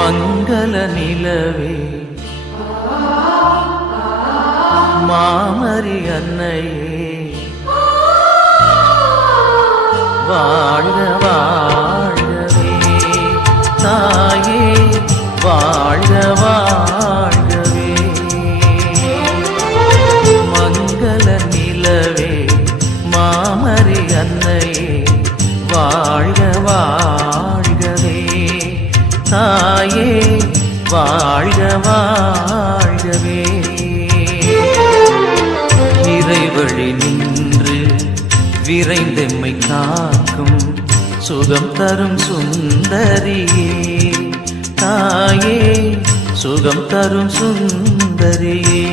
மங்கள நிலவே மாமரி அன்னையே வாழ்க வாழ்கவே தாயே வாழ்க வாழ்கவே மங்கள நிலவே மாமரி அன்னையே வாழ்க வாழ்கவே தாயே வாழ்க வாழ்கவே இறைவழி நின்று விரைந்தெம்மை காக்கும் சுகம் தரும் சுந்தரியே தாயே சுகம் தரும் சுந்தரியே